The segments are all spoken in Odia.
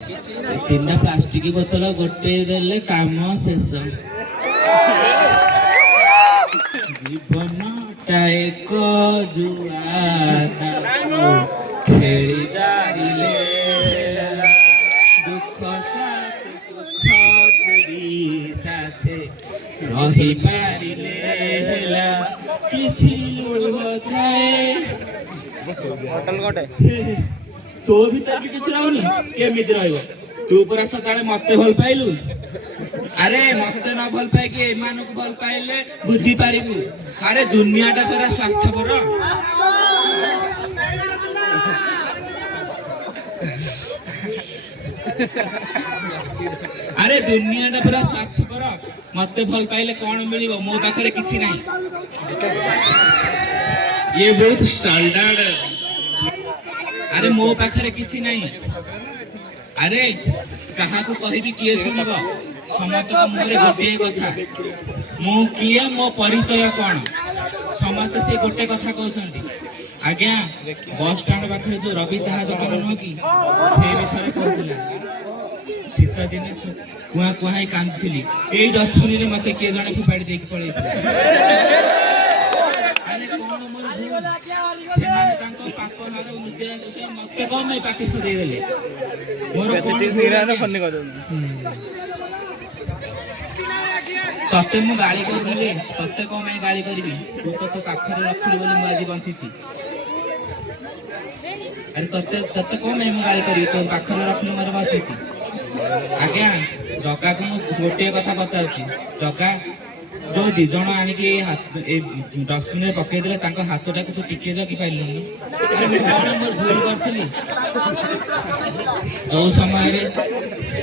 ତିନିଟା ପ୍ଲାଷ୍ଟିକ ବୋତଲ ଗୋଟେ ଦେଲେ କାମ ଶେଷ। ଜୀବନଟା ଏକ ଜୁଆ ତାକୁ ଖେଳି ପାରିଲେ ଦୁଃଖ ସାଥ ସୁଖ ପୁରୀ ସାଥେ ରହିପାରିଲେ ହେଲା କିଛି ଲୁହ ଥାଏ। ତୋ ଭିତରେ ବି କିଛି ରହୁନି କେମିତି ରହିବ? ତୁ ପୁରା ସଦାବେଳେ ମତେ ଭଲ ପାଇଲୁ। ଆରେ ମତେ ନ ଭଲ ପାଇକି ଏମାନଙ୍କୁ ଭଲ ପାଇଲେ ବୁଝିପାରିବୁ। ଆରେ ଦୁନିଆଟା ପୁରା ସ୍ୱାର୍ଥପର। ଆରେ ଦୁନିଆଟା ପୁରା ସ୍ୱାର୍ଥପର। ମତେ ଭଲ ପାଇଲେ କଣ ମିଳିବ? ମୋ ପାଖରେ କିଛି ନାହିଁ। ଇଏ ବହୁତ ଷ୍ଟାଣ୍ଡାର୍ଡ। ଆରେ ମୋ ପାଖରେ କିଛି ନାହିଁ। ଆରେ କାହାକୁ କହିବି କିଏ ଶୁଣିବ? ସମସ୍ତଙ୍କ ମୁହଁରେ ଗୋଟିଏ କଥା, ମୁଁ କିଏ, ମୋ ପରିଚୟ କଣ? ସମସ୍ତେ ସେ ଗୋଟେ କଥା କହୁଛନ୍ତି। ଆଜ୍ଞା ବସ୍ ଷ୍ଟାଣ୍ଡ ପାଖରେ ଯୋଉ ରବି ଚାହା ଦୋକାନ ନୁହଁ କି, ସେ ବି ଥରେ କହୁଥିଲା ଶୀତ ଦିନେ କୁଆଁ କୁଆଁ ହେଇ କାନ୍ଦୁଥିଲି, ଏଇ ଡଷ୍ଟବିନରେ ମତେ କିଏ ଜଣେ ଫୋପାଡ଼ି ଦେଇକି ପଳେଇଥିଲା। ଆରେ କଣ ମୋର ଭୁଲ? ସେମାନେ ତାଙ୍କ ପାପ ଭାର ଲୁଚେଇ ମତେ କଣ ପାଇଁ ପାପି ସଜେଇ ଦେଲେ? ମୋର କଣ ଭୁଲ? ତତେ ମୁଁ ଗାଳି କରୁନି, ତତେ କଣ ପାଇଁ ଗାଳି କରିବି? ତୁ ତ ତୋ ପାଖରେ ରଖିଲୁ ବୋଲି ମୁଁ ଆଜି ବଞ୍ଚିଛି। ଆରେ ତତେ କଣ ପାଇଁ ମୁଁ ଗାଳି କରିବି? ତୋ ପାଖରେ ରଖିଲୁ ମୋର ବଞ୍ଚିଛି। ଆଜ୍ଞା ଜଗାକୁ ମୁଁ ଗୋଟିଏ କଥା ପଚାରୁଛି, ଜଗା ଯୋଉ ଦି ଜଣ ଆଣିକି ଏଇ ଡଷ୍ଟବିନରେ ପକେଇଦେଲେ ତାଙ୍କ ହାତଟାକୁ ତୁ ଟିକେ ଜଗି ପାରିଲୁନି? ଆରେ ମୁଁ କଣ ମୋର ଭୁଲ କରିଥିଲି? ଯୋଉ ସମୟରେ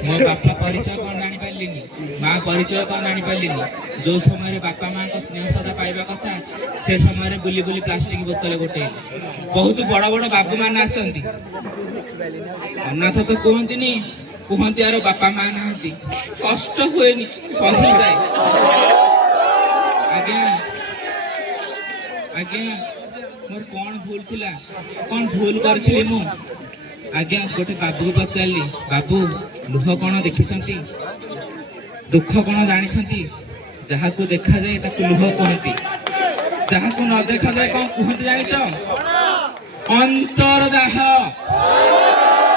ମୋ ବାପା ପରିଚୟ କଣ ଜାଣିପାରିଲିନି, ମା ପରିଚୟ କଣ ଜାଣିପାରିଲିନି, ଯୋଉ ସମୟରେ ବାପା ମାଙ୍କ ସ୍ନେହ ଶ୍ରଦ୍ଧା ପାଇବା କଥା ସେ ସମୟରେ ବୁଲି ବୁଲି ପ୍ଲାଷ୍ଟିକ ବୋତଲ ଗୋଟେଇଲି। ବହୁତ ବଡ ବଡ ବାବୁ ମାନେ ଆସନ୍ତି, ଅନାଥ ତ କୁହନ୍ତିନି, କୁହନ୍ତି ଆର ବାପା ମା ନାହାନ୍ତି। କଷ୍ଟ ହୁଏନି, ସହିଯାଏ। ଆଜ୍ଞା ଆଜ୍ଞା ମୋର କଣ ଭୁଲ ଥିଲା? କଣ ଭୁଲ କରିଥିଲି ମୁଁ? ଆଜ୍ଞା ଗୋଟେ ବାବୁକୁ ପଚାରିଲି, ବାବୁ ଲୁହ କଣ ଦେଖିଛନ୍ତି? ଦୁଃଖ କଣ ଜାଣିଛନ୍ତି? ଯାହାକୁ ଦେଖାଯାଏ ତାକୁ ଲୁହ କୁହନ୍ତି, ଯାହାକୁ ନ ଦେଖାଯାଏ କଣ କୁହନ୍ତି ଜାଣିଛ? ଅନ୍ତରଦାହ।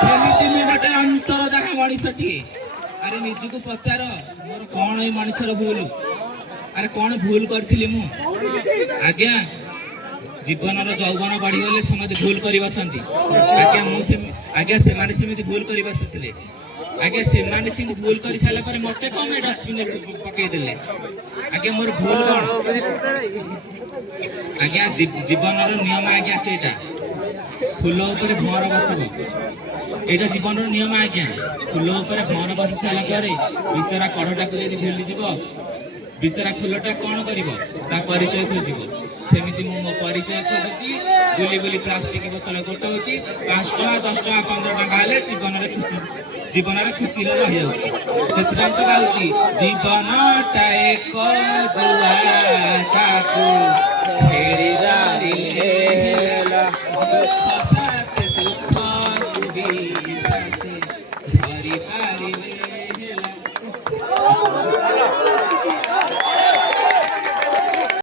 ସେମିତି ମୁଁ ଗୋଟେ ଅନ୍ତରଦାହ ମଣିଷଟିଏ। ଆରେ ନିଜକୁ ପଚାର ମୋର କଣ ଏଇ ମଣିଷର ଭୁଲ? ଆରେ କଣ ଭୁଲ କରିଥିଲି ମୁଁ? ଆଜ୍ଞା ଜୀବନର ଯୌବନ ବଢିଗଲେ ସମସ୍ତେ ଭୁଲ କରି ବସନ୍ତି। ଆଜ୍ଞା ସେମାନେ ସେମିତି ଭୁଲ କରି ବସିଥିଲେ। ଆଜ୍ଞା ସେମାନେ ସେମିତି ଭୁଲ କରି ସାରିଲା ପରେ ମତେ କଣ ପାଇଁ ଡଷ୍ଟବିନରେ ପକେଇଦେଲେ? ଆଜ୍ଞା ମୋର ଭୁଲ କଣ? ଆଜ୍ଞା ଜୀବନର ନିୟମ ଆଜ୍ଞା ସେଇଟା, ଫୁଲ ଉପରେ ଭଁର ବସିବ। ଏଇଟା ଜୀବନର ନିୟମ ଆଜ୍ଞା। ଫୁଲ ଉପରେ ଭଁର ବସି ସାରିଲା ପରେ ବିଚରା କଢଟାକୁ ଯଦି ଭୁଲିଯିବ, ବିଚରା ଫୁଲଟା କଣ କରିବ? ତା ପରିଚୟ ଖୋଜିବ। ସେମିତି ମୁଁ ମୋ ପରିଚୟ ଖୋଜୁଛି, ବୁଲି ବୁଲି ପ୍ଲାଷ୍ଟିକ ବୋତଲ ଗୋଟଉଛି। 5 ଟଙ୍କା 10 ଟଙ୍କା 15 ଟଙ୍କା ହେଲେ ଜୀବନରେ ଖୁସିରେ ରହିଯାଉଛି। ସେଥିପାଇଁ ତ ଗାଉଛି, ଜୀବନଟା ଏକ ଜୁଆ ତାକୁ ଖେଳି